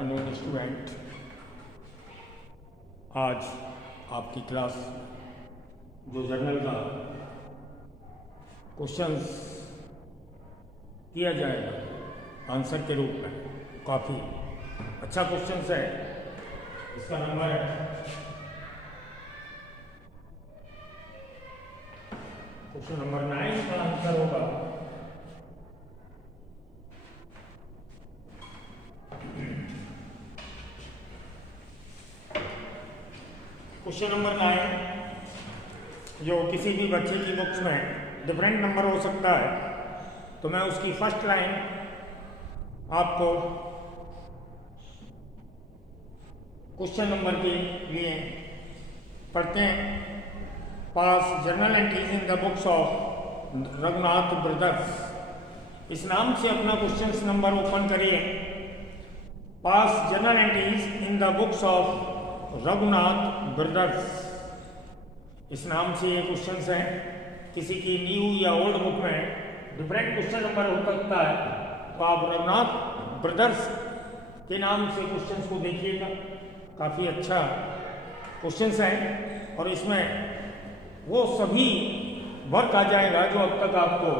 Afternoon student. आज आपकी class जो जर्नल का क्वेश्चंस किया जाएगा आंसर के रूप में, काफ़ी अच्छा क्वेश्चंस है। इसका नंबर है क्वेश्चन नंबर 9 का आंसर होगा क्वेश्चन नंबर 9 जो किसी भी बच्चे की बुक्स में डिफरेंट नंबर हो सकता है, तो मैं उसकी फर्स्ट लाइन आपको क्वेश्चन नंबर के लिए पढ़ते हैं। पास journal entries in the books of Raghunath brothers. इस नाम से अपना क्वेश्चन नंबर ओपन करिए। पास journal entries in the books of Raghunath brothers, इस नाम से ये क्वेश्चंस हैं। किसी की न्यू या ओल्ड बुक में डिफरेंट क्वेश्चन नंबर हो सकता है, तो आप रघुनाथ ब्रदर्स के नाम से क्वेश्चंस को देखिएगा। काफ़ी अच्छा क्वेश्चंस हैं और इसमें वो सभी वर्क आ जाएगा जो अब तक आपको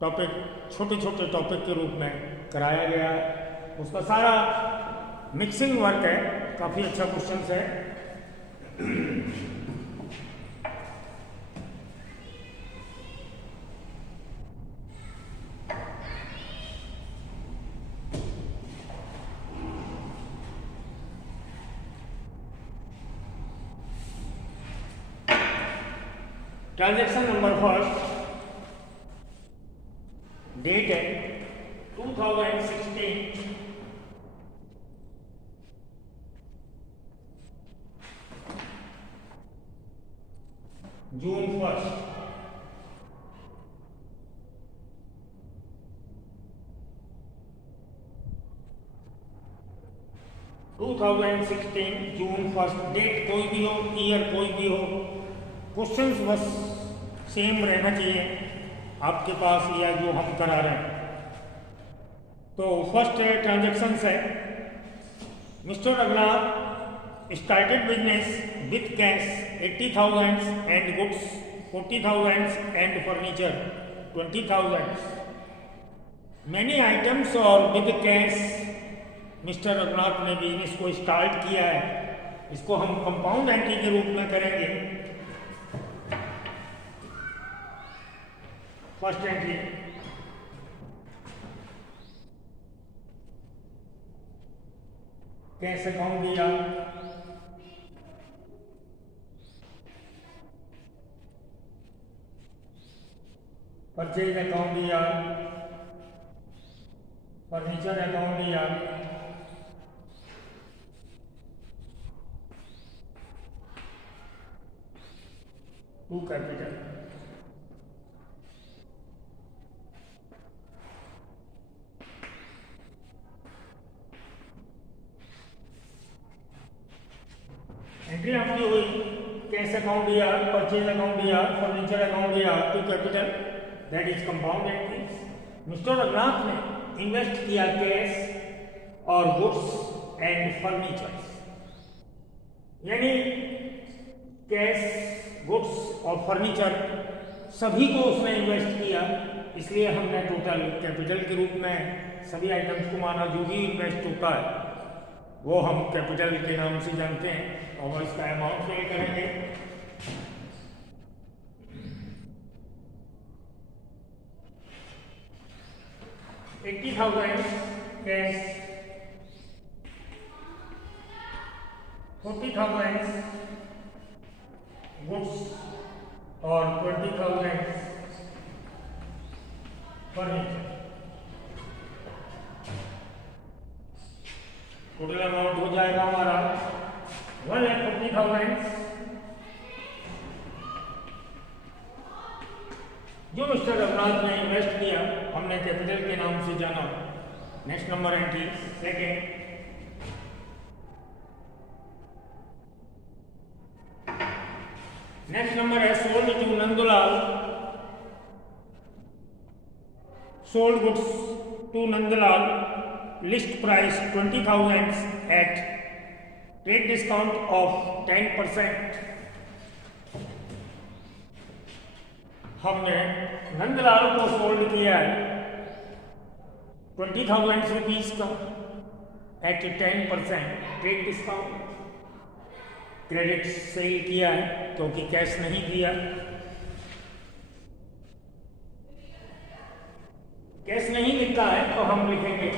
टॉपिक, छोटे छोटे टॉपिक के रूप में कराया गया है, उसका सारा मिक्सिंग वर्क है। काफ़ी अच्छा क्वेश्चंस है। ट्रांजैक्शन नंबर फर्स्ट, डेट है 2016, जून 1, 2016 जून 1। डेट कोई भी हो, ईयर कोई भी हो, क्वेश्चंस बस सेम रहना चाहिए आपके पास या जो हम करा रहे हैं। तो फर्स्ट ट्रांजैक्शन है, mister Raghunath started business with cash 80,000 and goods 40,000 and furniture 20,000। Many items और विद कैश मिस्टर रघुनाथ ने बिजनेस को स्टार्ट किया है। इसको हम कंपाउंड एंट्री के रूप में करेंगे। फर्स्ट एंट्री, कैश अकाउंट दिया, परचेज अकाउंट दिया, फर्नीचर अकाउंट दिया, टू कैपिटल। एंट्री आपकी हुई, कैश अकाउंट दिया, परचेज अकाउंट दिया, फर्नीचर अकाउंट दिया, to capital, that is compound entries. Mister Raghunath ने इन्वेस्ट किया कैश और गुड्स एंड फर्नीचर, यानी कैश, गुड्स और फर्नीचर सभी को उसने इन्वेस्ट किया। इसलिए हमने टोटल कैपिटल के रूप में सभी आइटम्स को माना। जो भी इन्वेस्ट होता है वो हम कैपिटल के नाम से जानते हैं और इसका अमाउंट पे करेंगे। $80,000 कैश, 40,000 गुड्स और 20,000 फर्नीचर। टोटल अमाउंट हो जाएगा हमारा 1,40,000 जो मिस्टर रघुनाथ ने इन्वेस्ट किया, हमने कैपिटल के नाम से जाना। Next number entry second, next number है sold to Nandlal, sold goods to Nandlal list price 20,000 at trade discount of 10%. हमने नंदलाल को सोल्ड किया है 20,000 रुपीज का at 10% trade discount. Credit sale किया है क्योंकि कैश नहीं दिया। कैश नहीं लिखा है तो हम लिखेंगे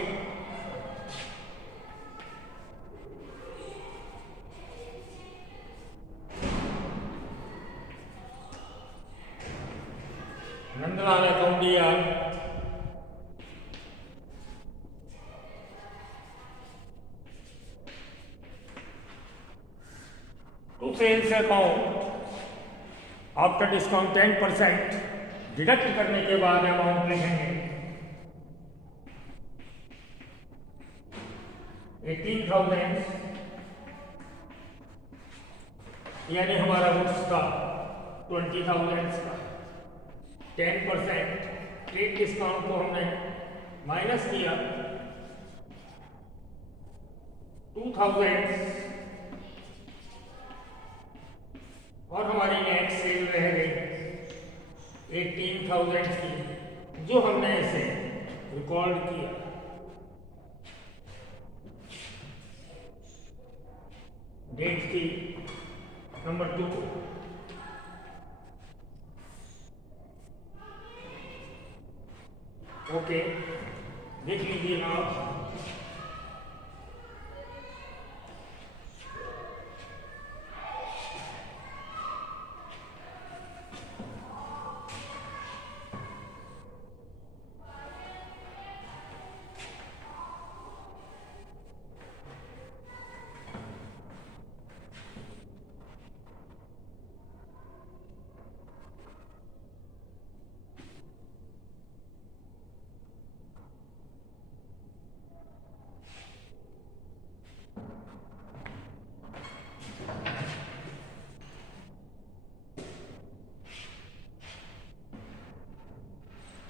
नंदलाल अकाउंट दिया to sales account after discount 10% deduct करने के बाद अमाउंट लिखेंगे 18,000 यानी हमारा गुड्स का 20,000 का 10% ट्रेड डिस्काउंट को हमने माइनस किया 2,000 और हमारी नेट सेल रह गई 18,000 की जो हमने इसे रिकॉर्ड किया। डेट थी नंबर 2। ओके, देख लीजिए ना आप।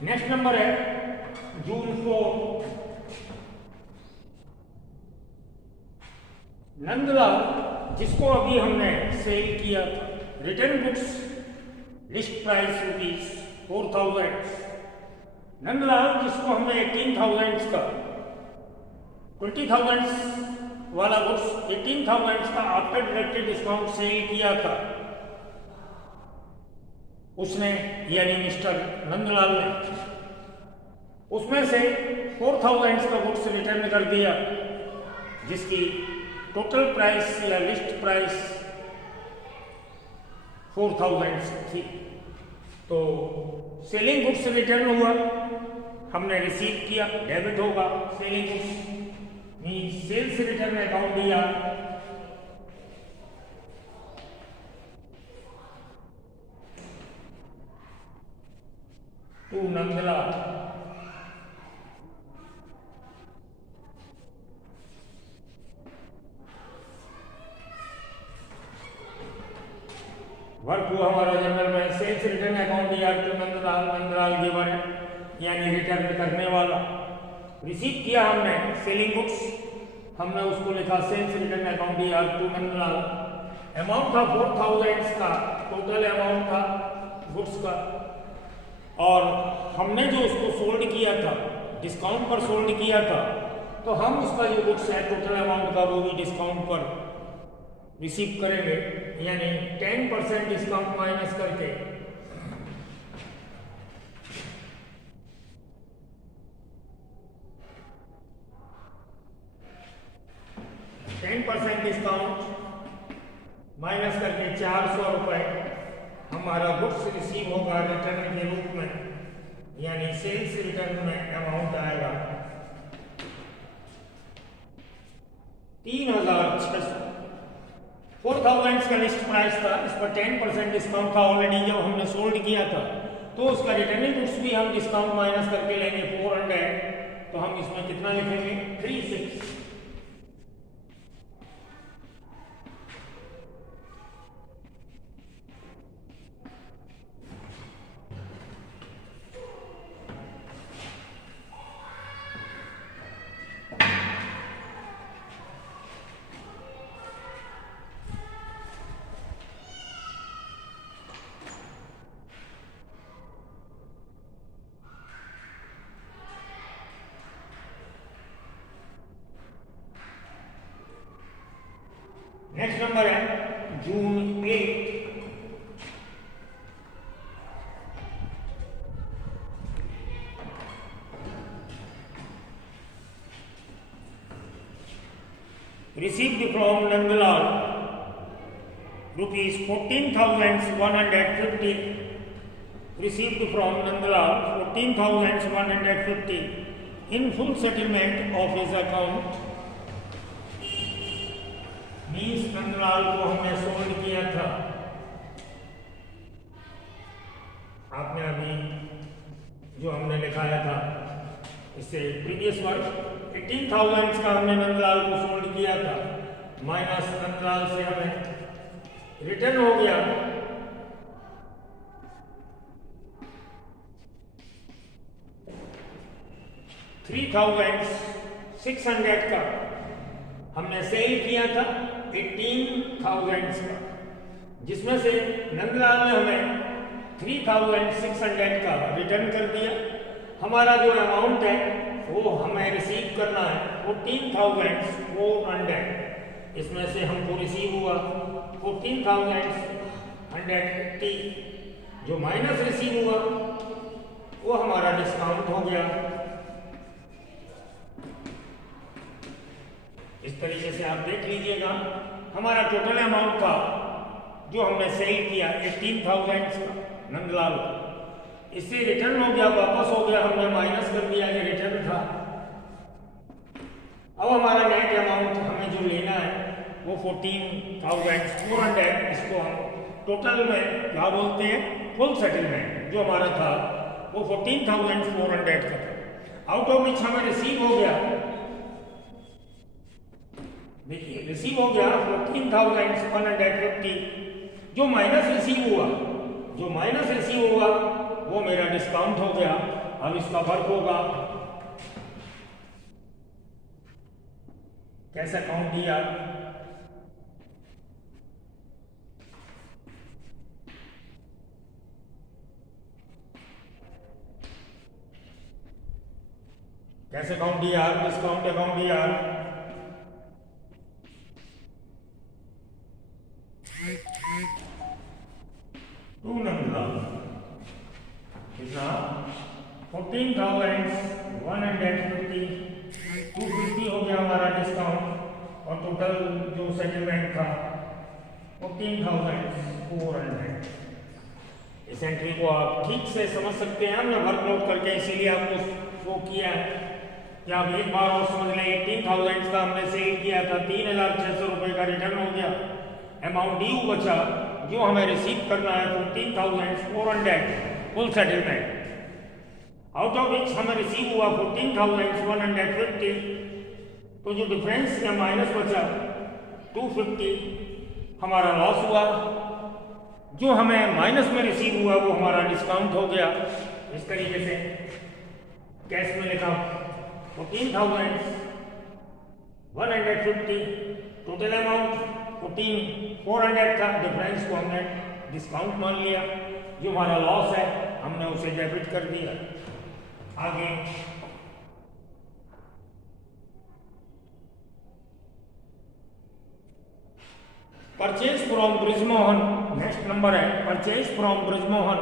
नेक्स्ट नंबर है जून 4। नंदलाल जिसको अभी हमने सेल किया था return books list price ₹4,000। Nandlal जिसको हमने 18,000 का 20,000 वाला बुक्स 18,000 का आफ्टर डिडक्टेड डिस्काउंट सेल किया था उसने यानी मिस्टर नंदलाल ने उसमें से 4,000 का बुक्स रिटर्न कर दिया जिसकी टोटल प्राइस या लिस्ट प्राइस 4,000 थी। तो सेलिंग बुक्स रिटर्न हुआ, हमने रिसीव किया, डेबिट होगा। Selling books mean sales return account दिया टू नंदलाल। वर्क हुआ हमारा जनरल में सेल्स रिटर्न अकाउंट दिया टू नंदलाल। नंदलाल गिवर यानी रिटर्न करने वाला। रिसीव किया हमने सेलिंग बुक्स, हमने उसको लिखा सेल्स रिटर्न अकाउंट दिया टू नंदलाल। अमाउंट था 4,000 का, टोटल अमाउंट था गुड्स का, और हमने जो उसको सोल्ड किया था डिस्काउंट पर सोल्ड किया था तो हम उसका जो गुड्स है टोटल अमाउंट का वो भी डिस्काउंट पर रिसीव करेंगे यानी 10% डिस्काउंट माइनस करके 10% डिस्काउंट माइनस करके 400 रुपए हमारा गुड्स रिसीव होगा रिटर्न के रूप में, यानी सेल्स रिटर्न में अमाउंट आएगा 3,600। 4,000 का लिस्ट प्राइस था, इस पर 10% डिस्काउंट था ऑलरेडी जब हमने सोल्ड किया था, तो उसका रिटर्निंग गुड्स भी हम डिस्काउंट माइनस करके लेंगे 400, तो हम इसमें कितना लिखेंगे 36। नेक्स्ट नंबर है जून 8। Received from Nandlal rupees 14,150. Received from Nandlal 14,150 in full settlement of his account. Means Nandlal को हमने सोल्ड किया था। आपने अभी जो हमने लिखाया था इससे प्रीवियस वर्क 18,000 का हमने नंदलाल को सोल्ड किया था, माइनस नंदलाल से हमें रिटर्न हो गया 3,600 का। हमने सेल किया था 18,000 का, जिसमें से नंदलाल ने हमें 3,600 का रिटर्न कर दिया। हमारा जो अमाउंट है वो हमें रिसीव करना है 14,400। इसमें से हमको रिसीव हुआ 14,150। जो माइनस रिसीव हुआ वो हमारा डिस्काउंट हो गया। इस तरीके से आप देख लीजिएगा, हमारा टोटल अमाउंट था जो हमने सेल किया 18,000 का नंदलाल, इससे रिटर्न हो गया, वापस हो गया, हमने माइनस कर दिया, ये रिटर्न था। अब हमारा नेट अमाउंट हमें जो लेना है वो 14,400। इसको हम टोटल में क्या बोलते हैं, फुल सेटलमेंट जो हमारा था वो 14,400 का था। आउट ऑफ विच हमें रिसीव हो गया, देखिए रिसीव हो गया 14,150। जो माइनस रिसीव हुआ वो मेरा डिस्काउंट हो गया। अब इसका फर्क होगा, कैसे काउंट दिया, कैसे काउंट दिया, डिस्काउंट अकाउंट दिया। टू नंदलाल कितना 14,150, 250 हो गया हमारा डिस्काउंट, और टोटल जो सेटलमेंट था 14,400। इस एंट्री को आप ठीक से समझ सकते हैं, हमने वर्क नोट करके इसीलिए आपको शो किया है कि आप एक बार और समझ लें। 18,000 का हमने सेल किया था, 3,600 रुपये का रिटर्न हो गया। अमाउंट ड्यू बचा जो हमें रिसीव करना है 14,400 full settlement, out of which हमें रिसीव हुआ 14,150। तो जो डिफरेंस या माइनस बचा 250 हमारा लॉस हुआ। जो हमें माइनस में रिसीव हुआ वो हमारा डिस्काउंट हो गया। इस तरीके से कैश में लिखा 14,150, टोटल अमाउंट 14,400 था, डिफरेंस को हमने डिस्काउंट मान लिया। जो हमारा लॉस है हमने उसे डेबिट कर दिया। आगे purchase from Brijmohan, next number है purchase from Brijmohan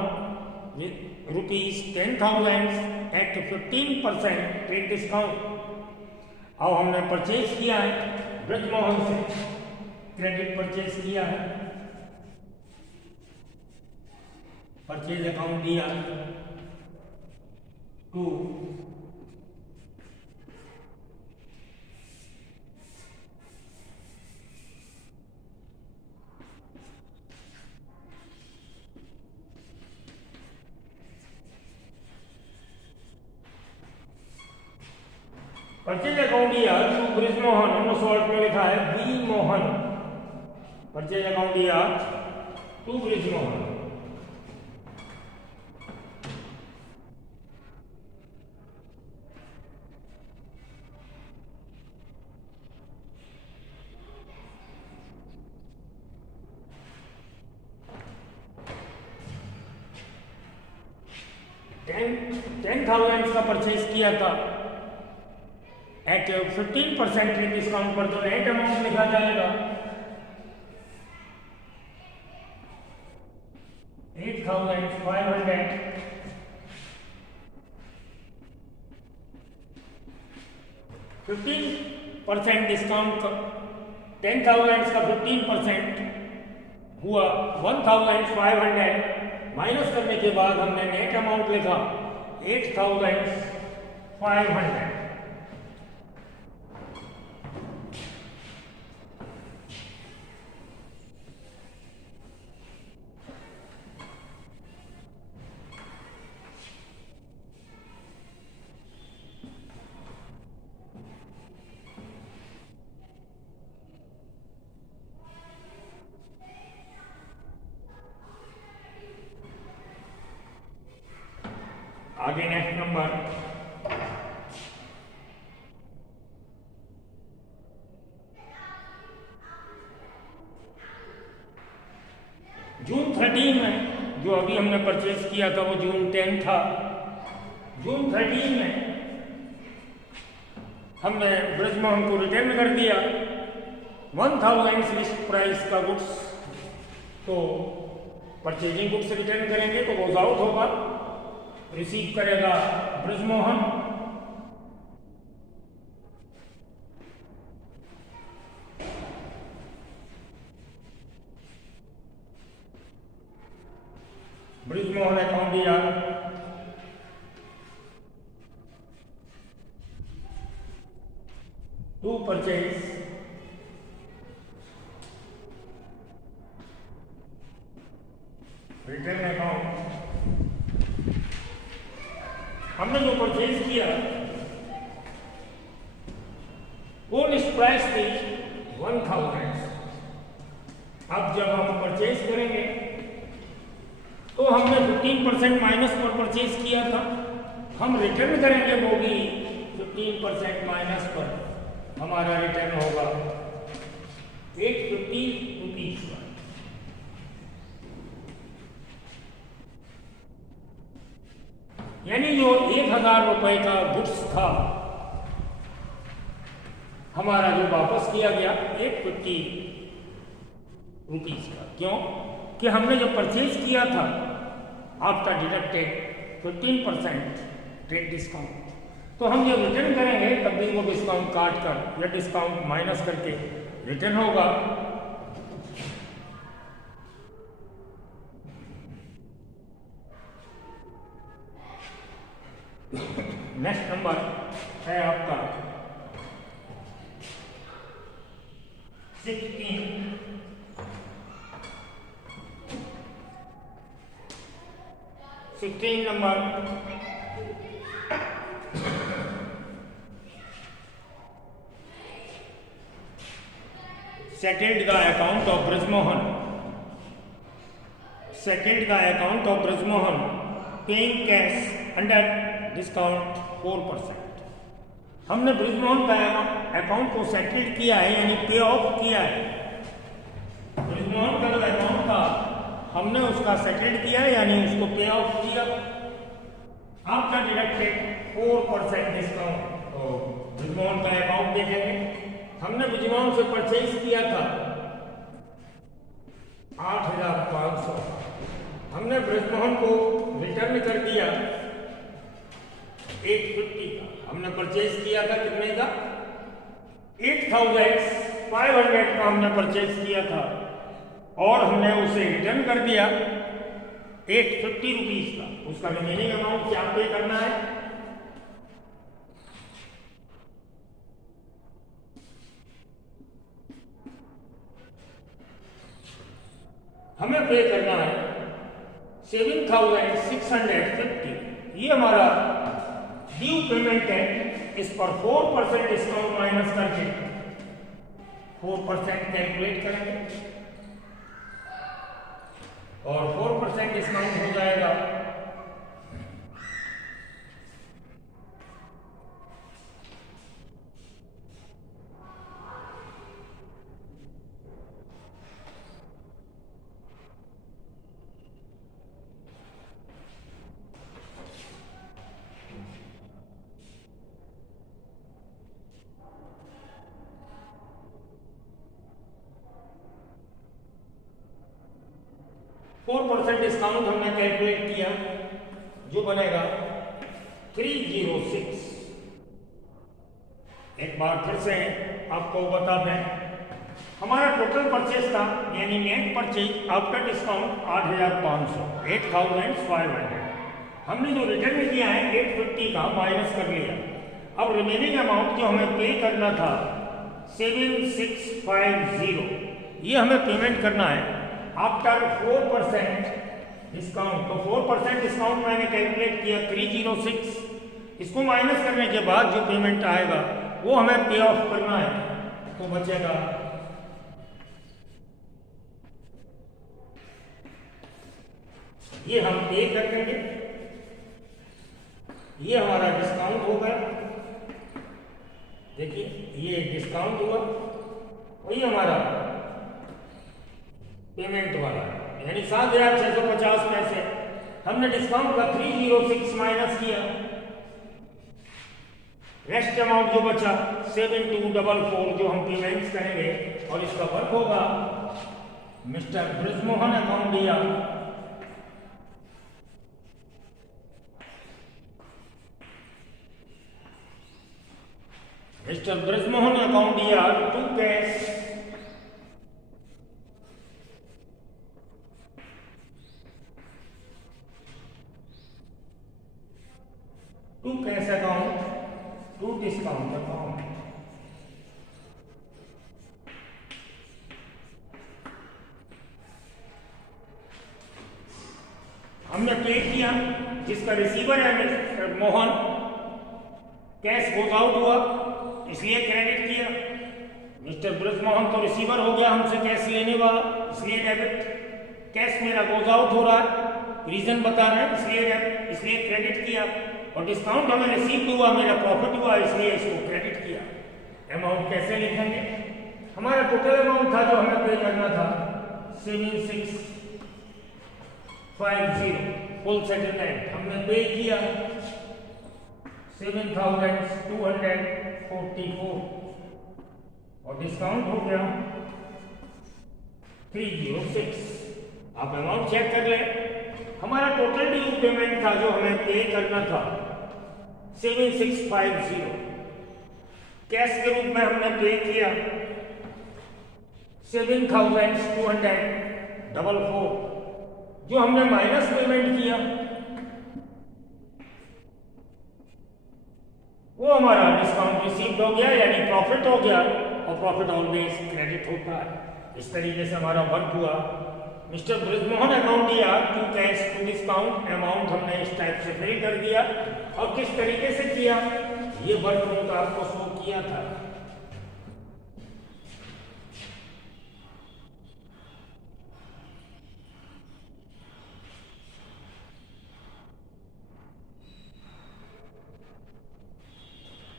₹10,000 at 15% trade discount. अब हमने परचेज किया है ब्रिजमोहन से, क्रेडिट परचेज किया है, परचेज अकाउंट दिया टू परचेज अकाउंट दिया टू ब्रिजमोहन, हमने शॉर्ट में लिखा है बी मोहन। परचेज अकाउंट दिया टू ब्रिजमोहन। $10,000 का परचेज किया था एट 15% डिस्काउंट पर, तो नेट अमाउंट लिखा जाएगा 500, 15% डिस्काउंट, 10,000 का 15% हुआ 1,500, माइनस करने के बाद हमने नेट अमाउंट लिखा 8,500। आगे नेक्स्ट नंबर, जून 13 में जो अभी हमने परचेज किया था वो जून 10 था। जून 13 में हमने ब्रजमोहन को रिटर्न कर दिया 1,000 लिस्ट प्राइस का गुड्स। तो परचेजिंग गुड्स रिटर्न करेंगे तो गोज आउट होगा, रिसीव करेगा ब्रजमोहन। ब्रजमोहन अकाउंट दिया, टू परचेज, रिटर्न अकाउंट। हमने जो परचेज किया वो लिस्ट प्राइस थी 1,000। अब जब हम परचेज करेंगे तो हमने 15% माइनस पर परचेज किया था, हम रिटर्न करेंगे वो भी 15% माइनस पर। हमारा रिटर्न होगा 850 रुपीज का। यानी जो 1,000 रुपए का गुड्स था हमारा जो वापस किया गया 850 रुपीज का। क्यों कि हमने जो परचेज किया था आफ्टर डिडक्टेड 15% ट्रेड डिस्काउंट, तो हम जब रिटर्न करेंगे तब भी वो डिस्काउंट काट कर या डिस्काउंट माइनस करके रिटर्न होगा। नेक्स्ट नंबर है आपका 16 number, settled the account of Brajmohan, settled the account of Brajmohan paying cash under discount 4%। हमने ब्रजमोहन का अकाउंट को सेटल्ड किया है, यानी पे ऑफ किया है। ब्रजमोहन का जो अकाउंट था हमने उसका सेटल्ड किया है, यानी उसको पे ऑफ किया। आपका डिडक्टेड 4% डिस्काउंट। तो ब्रजमोहन का अकाउंट देखेंगे, हमने ब्रजमोहन से परचेज किया था 8,500, हमने ब्रजमोहन को रिटर्न कर दिया 850 का। हमने परचेज किया था कितने का? 8,500 का हमने परचेज किया था और हमने उसे रिटर्न कर दिया 850 रुपीज का। उसका रिमेनिंग अमाउंट क्या पे करना है? हमें पे करना है 7,650। ये हमारा ड्यू पेमेंट है। इस पर 4% डिस्काउंट माइनस करके 4% कैलकुलेट करेंगे और 4% डिस्काउंट हो जाएगा 4% 4% डिस्काउंट हमने कैलकुलेट किया, जो बनेगा 306। एक बार फिर से आपको बता दें, हमारा टोटल परचेज था, यानी नेट परचेज आफ्टर डिस्काउंट 8,500, 8,500। हमने जो रिटर्न में किया है 850 का माइनस कर लिया। अब रिमेनिंग अमाउंट जो हमें पे करना था 7650, ये हमें पेमेंट करना है आफ्टर 4% डिस्काउंट। तो 4% डिस्काउंट मैंने कैलकुलेट किया 306। इसको माइनस करने के बाद जो पेमेंट आएगा वो हमें पे ऑफ करना है, तो बचेगा ये हम पे कर देंगे। ये हमारा डिस्काउंट हो गया, देखिए ये डिस्काउंट हुआ, वही हमारा पेमेंट वाला, यानी 7,650 पैसे हमने डिस्काउंट का 306 माइनस किया। रेस्ट अमाउंट जो बचा 7244 जो हम पेमेंट्स करेंगे, और इसका वर्क होगा मिस्टर ब्रजमोहन अकाउंटिया, मिस्टर ब्रजमोहन अकाउंटिया to cash account to discount account. हमने पे किया, जिसका रिसीवर है mister Mohan, cash goes out हुआ इसलिए क्रेडिट किया। मिस्टर ब्रजमोहन तो रिसीवर हो गया हमसे कैश लेने वाला, इसलिए डेबिट। कैश मेरा गोज आउट हो रहा है, रीजन बता रहे हैं, इसलिए क्रेडिट किया। और डिस्काउंट हमें रिसीव हुआ, मेरा प्रॉफिट हुआ, इसलिए इसको क्रेडिट किया। अमाउंट कैसे लिखेंगे? हमारा टोटल अमाउंट था जो हमें पे करना था 7650, फुल सेटलमेंट हमने पे किया 7,244, और डिस्काउंट हो गया 306। आप अमाउंट चेक कर लें, हमारा टोटल ड्यू पेमेंट था जो हमें पे करना था 7650, कैश के रूप में हमने पे किया 7,244, जो हमने माइनस पेमेंट किया वो हमारा डिस्काउंट रिसीव्ड हो गया, यानी प्रॉफिट हो गया, और प्रॉफिट ऑलवेज क्रेडिट होता है। इस तरीके से हमारा वर्क हुआ। मिस्टर ब्रजमोहन अकाउंटिया to cash to discount amount हमने इस टाइप से फिल कर दिया, और किस तरीके से किया ये वर्क में तो आपको शो किया था।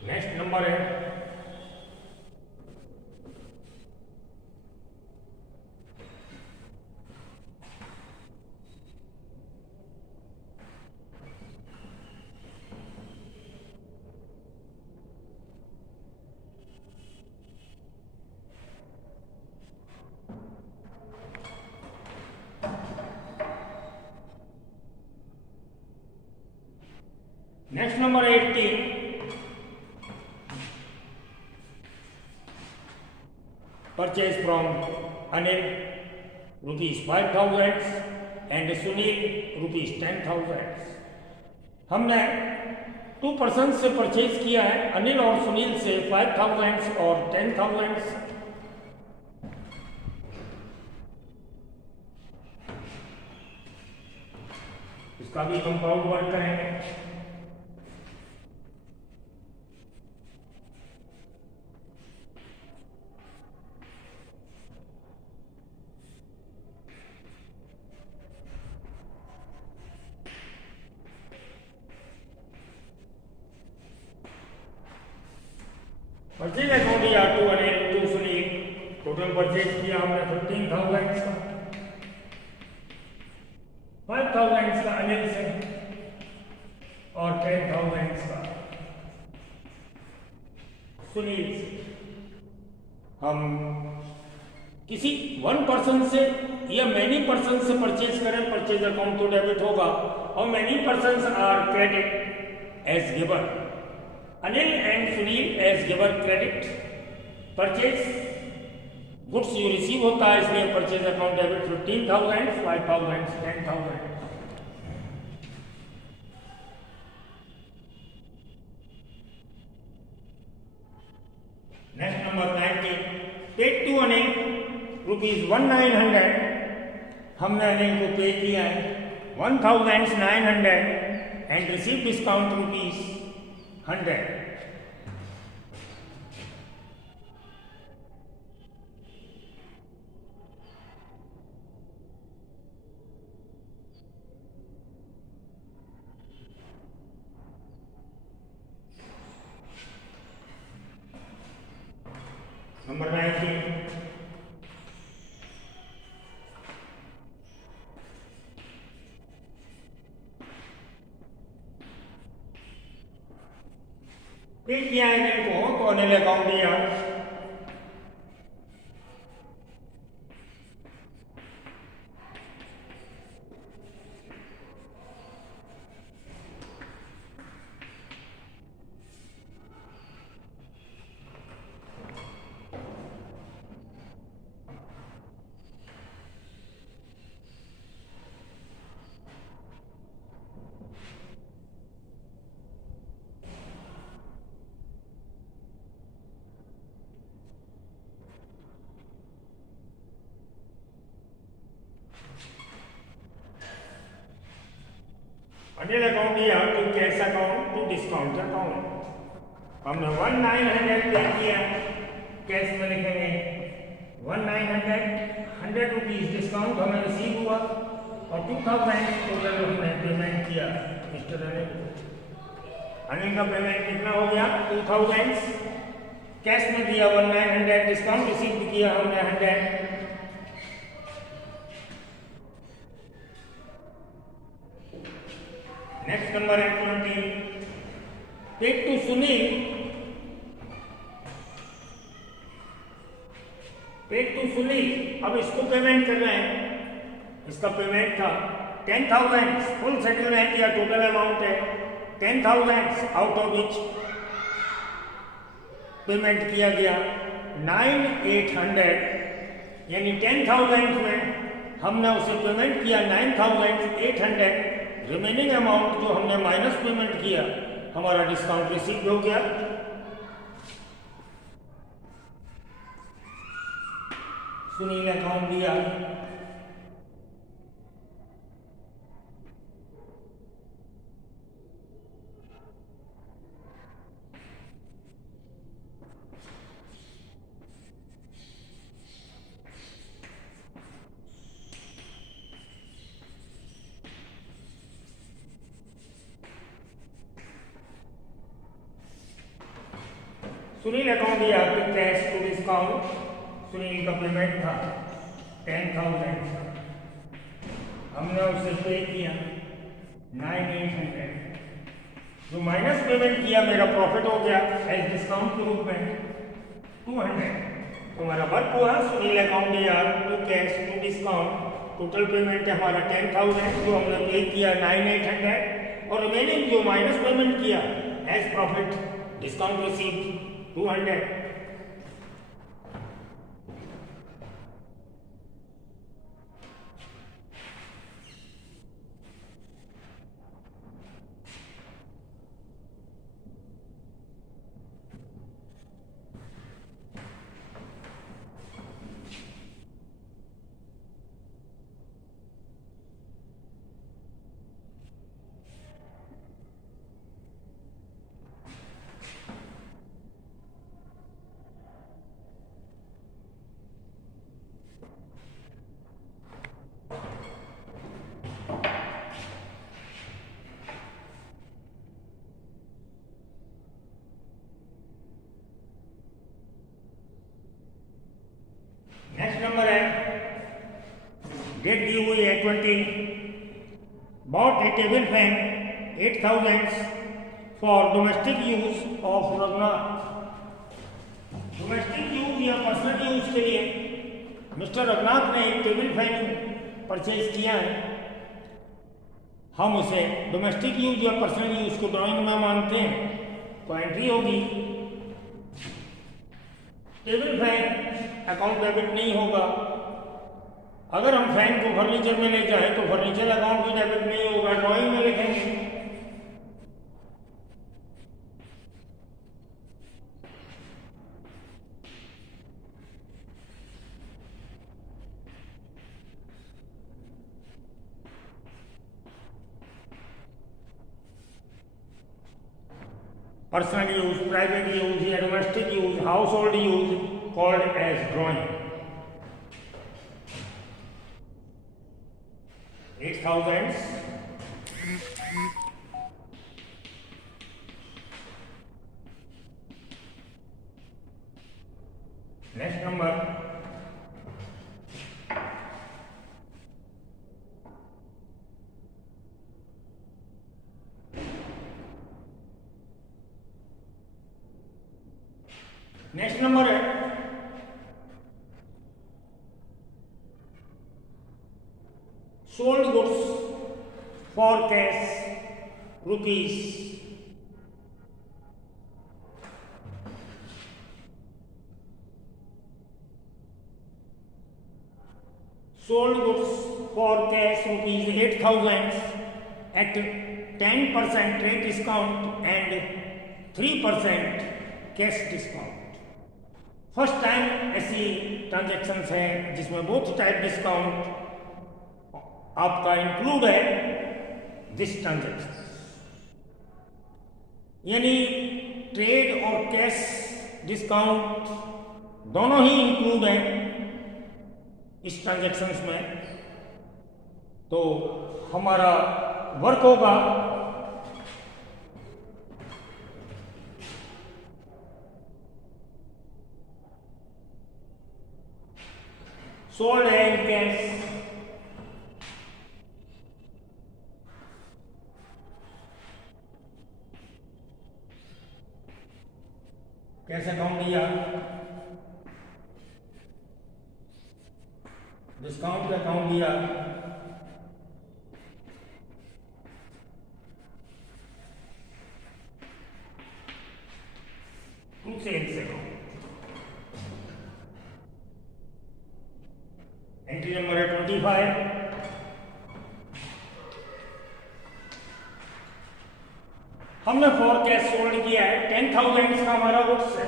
नेक्स्ट नंबर है next number 18, purchase from Anil ₹5,000 and Sunil ₹10,000। हमने 2 पर्सन से परचेज किया है, अनिल और सुनील से 5,000 और 10,000। इसका भी कंपाउंड वर्क करेंगे। परचेज अकाउंट या to Anil to Sunil, total purchase किया हमने 15,000 का, 5,000 का अनिल से और 10,000 का सुनील से। हम किसी वन पर्सन से या मैनी पर्सन से परचेज करें, परचेज अकाउंट तो डेबिट होगा, और many person are credit as giver. Anil and Sunil as giver credit. Purchase goods you receive होता है, इसलिए purchase account debit 15,000, 5,000, 10,000। Next number 90, paid to Anil ₹1900। हमने अनिल को पे किया है 1,900 एंड रिसीव डिस्काउंट ₹100। नंबर 90, पे किया है अनिल को, तो अनिल अकाउंट दिया। अनिल अकाउंट दिया to cash account to discount account. हमने 1,900 पे किया, कैश में लिखेंगे 1,900, 100 रुपीज डिस्काउंट हमें रिसीव हुआ, और 2,000 टोटल हमने पेमेंट किया मिस्टर अनिल का पेमेंट कितना हो गया 2,000, कैश में दिया 1,900, डिस्काउंट रिसीव किया हमने 100। नेक्स्ट नंबर है 20, paid to Sunil. Paid to Sunil, अब इसको पेमेंट कर रहे हैं। इसका पेमेंट था 10,000, फुल सेटलमेंट या टोटल अमाउंट है 10,000, आउट ऑफ विच पेमेंट किया गया 9,800, यानी 10,000 में हमने उसे पेमेंट किया 9,800। रिमेनिंग अमाउंट जो हमने माइनस पेमेंट किया, हमारा डिस्काउंट रिसीव हो गया। सुनील अकाउंट दिया, सुनील अकाउंट दिया to cash to discount. Sunil का पेमेंट था 10,000, हमने उसे पे किया 9,800। जो माइनस पेमेंट किया मेरा प्रॉफिट हो गया एज डिस्काउंट के रूप में 200। तो हमारा वर्क हुआ, सुनील अकाउंट दिया to cash to discount. Total payment है हमारा 10,000, जो हमने पे किया 9,800, और रिमेनिंग जो माइनस पेमेंट किया as profit discount receive 200। Next number है डेट दी हुई है 20, bought a table fan 8,000 for domestic use of Raghunath. Domestic use या पर्सनल यूज के लिए मिस्टर रघुनाथ ने एक टेबल फैन परचेज किया है। हम उसे डोमेस्टिक यूज या पर्सनल यूज को ड्राइंग में मानते हैं, तो एंट्री होगी टेबल फैन अकाउंट डेबिट नहीं होगा। अगर हम फैन को फर्नीचर में ले जाएं तो फर्नीचर अकाउंट भी डेबिट नहीं होगा, ड्राइंग में लिखेंगे। पर्सनल यूज, प्राइवेट यूज या domestic use, household use called as drawing. 8,000 next number है sold goods for cash rupees. Sold goods for cash rupees 8,000 at 10% trade discount and 3% cash discount. First time ऐसी transactions हैं जिसमें both type discount आपका include है this transaction, यानी trade और cash discount दोनों ही इंक्लूड हैं इस ट्रांजैक्शंस में। तो हमारा वर्क होगा सोल्ड एंड कैश कैसे अकाउंट दिया, डिस्काउंट का अकाउंट दिया, सेल्स अकाउंट। एंट्री नंबर है 25। हमने फॉर कैश सोल्ड किया है 10,000 का हमारा गुड्स है।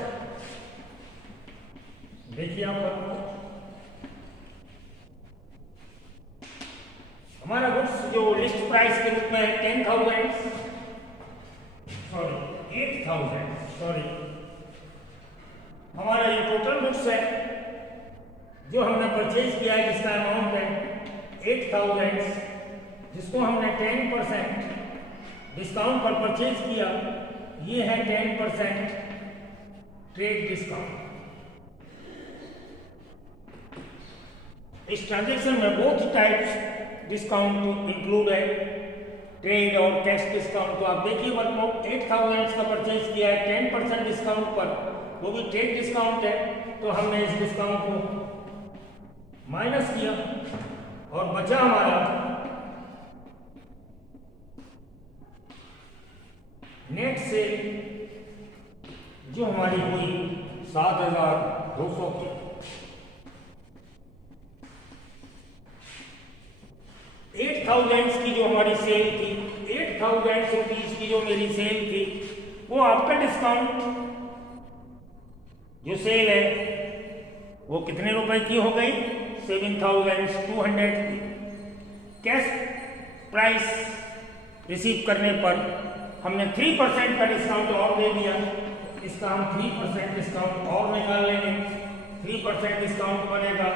देखिए आप हमारा गुड्स जो लिस्ट प्राइस के रूप में 10,000 सॉरी 8,000 सॉरी हमारा ये टोटल गुड्स है जो हमने परचेज किया है, जिसका अमाउंट है 8,000, जिसको हमने 10% डिस्काउंट पर परचेज किया। ये है 10% ट्रेड डिस्काउंट। इस ट्रांजैक्शन में बोथ टाइप्स डिस्काउंट इंक्लूड है, ट्रेड और कैश डिस्काउंट। तो आप देखिए वर्कआउट 8,000 का परचेज किया है 10% डिस्काउंट पर, वो भी ट्रेड डिस्काउंट है। तो हमने इस डिस्काउंट को माइनस किया और बचा हमारा नेट सेल, जो हमारी हुई 7,200 की। $8,000 की जो हमारी सेल थी, 8,000 रुपीज की जो मेरी सेल थी, वो आफ्टर डिस्काउंट जो सेल है वो कितने रुपए की हो गई? 7,200 की। कैश प्राइस रिसीव करने पर हमने 3% का डिस्काउंट और दे दिया। इसका हम 3% डिस्काउंट और निकाल लेंगे। 3% डिस्काउंट बनेगा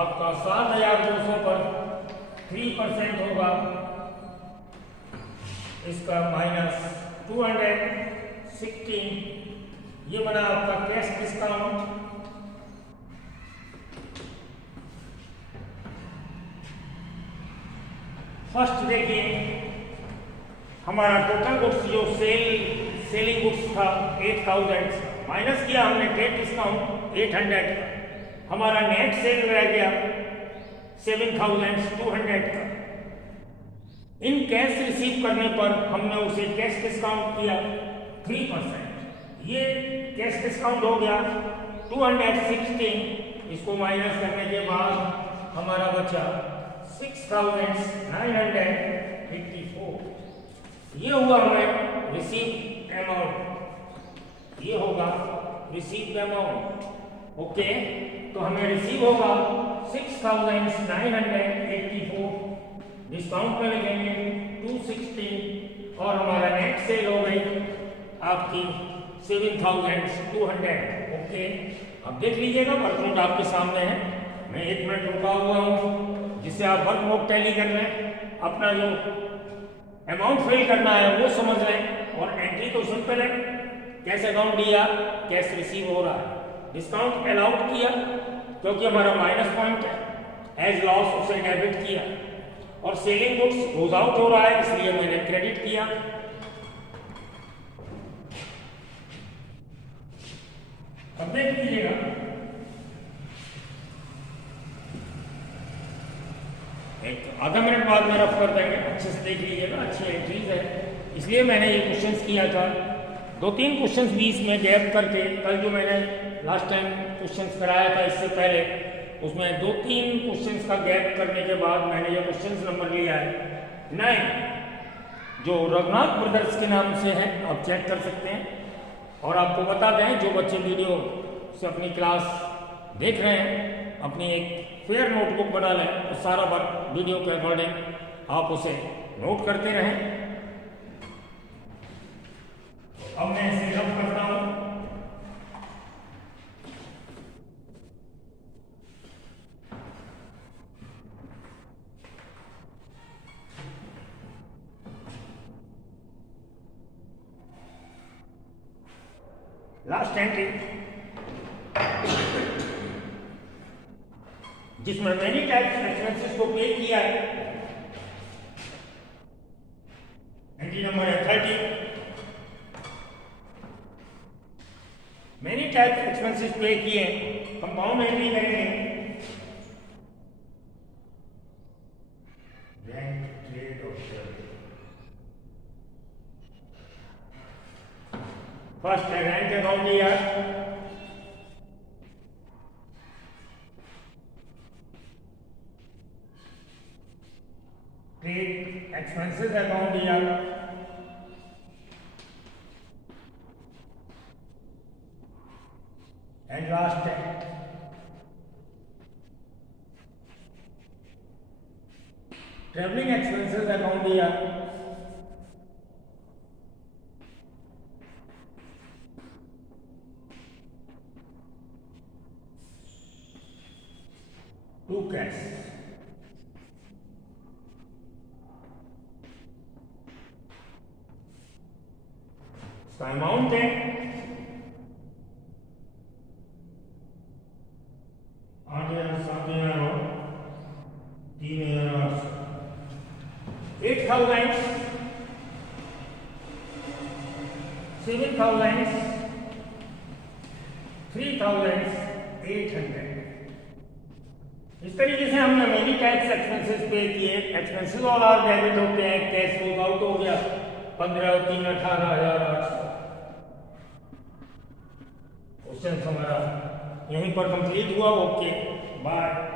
आपका 7,200 पर 3% होगा इसका -216। ये बना आपका कैश डिस्काउंट। फर्स्ट देखिए हमारा टोटल गुड्स जो सेलिंग गुड्स था 8,000, माइनस किया हमने ट्रेड डिस्काउंट 800 का, हमारा नेट सेल रह गया 7200 का। इन कैश रिसीव करने पर हमने उसे कैश डिस्काउंट किया 3%। ये कैश डिस्काउंट हो गया 216, इसको माइनस करने के बाद हमारा बचा 6984। ये हुआ हमें रिसीव अमाउंट, ये होगा रिसीव अमाउंट। ओके, तो हमें रिसीव होगा 6984, डिस्काउंट में लगेंगे 216 और हमारा नेट सेल हो गई आपकी 7200। ओके, अब देख लीजिएगा वर्क नोट आपके सामने है। मैं 1 मिनट रुका हुआ हूँ जिससे आप वर्क नोट टैली कर लें, अपना जो अमाउंट फिल करना है वो समझ लें। और एंट्री तो सिंपल है, कैश अकाउंट दिया, कैश रिसीव हो रहा है, डिस्काउंट अलाउड किया क्योंकि हमारा माइनस पॉइंट है, एज लॉस उसे डेबिट किया, और सेलिंग गुड्स रोज आउट हो रहा है इसलिए मैंने क्रेडिट किया। अब देख लीजिएगा एक आधा मिनट बाद में रफ कर देंगे, अच्छे से देख लीजिएगा, अच्छी एंट्रीज है इसलिए मैंने ये क्वेश्चंस किया था। 2-3 क्वेश्चंस बीच में गैप करके, कल जो मैंने लास्ट टाइम क्वेश्चंस कराया था इससे पहले, उसमें 2-3 क्वेश्चंस का गैप करने के बाद मैंने ये क्वेश्चंस नंबर लिया है 9, जो रघुनाथ ब्रदर्स के नाम से है, आप चेक कर सकते हैं। और आपको बता दें, जो बच्चे वीडियो से अपनी क्लास देख रहे हैं, अपनी एक फेयर नोटबुक बना लें, तो सारा वर्क वीडियो के अकॉर्डिंग आप उसे नोट करते रहें। अब मैं इसे रफ करता हूं। लास्ट एंट्री जिसमें मैनी टाइप्स एक्सपेंसेस को पे किया है, एंट्री नंबर है 30। मैनी टाइप्स एक्सपेंसेस पे किए, कंपाउंड एंट्री करेंगे, रेंट, ट्रेड और सेल। फर्स्ट है रेंट अकाउंट लिया, ट्रेड एक्सपेंसेस अकाउंट दिया, एंड लास्ट है ट्रेवलिंग एक्सपेंसेस अकाउंट दिया, टू कैश। इसका अमाउंट है 8,000, 7,000 और 3,800, 8,000, 7,000, 3,800। इस तरीके से हमने मेनी टैक्स एक्सपेंसेस पे किए। एक्सपेंसेस और आर डेबिट होते हैं, कैश रोज आउट हो गया 15 और 3 18,800। क्वेश्चन हमारा यहीं पर कंप्लीट हुआ। Okay, bye.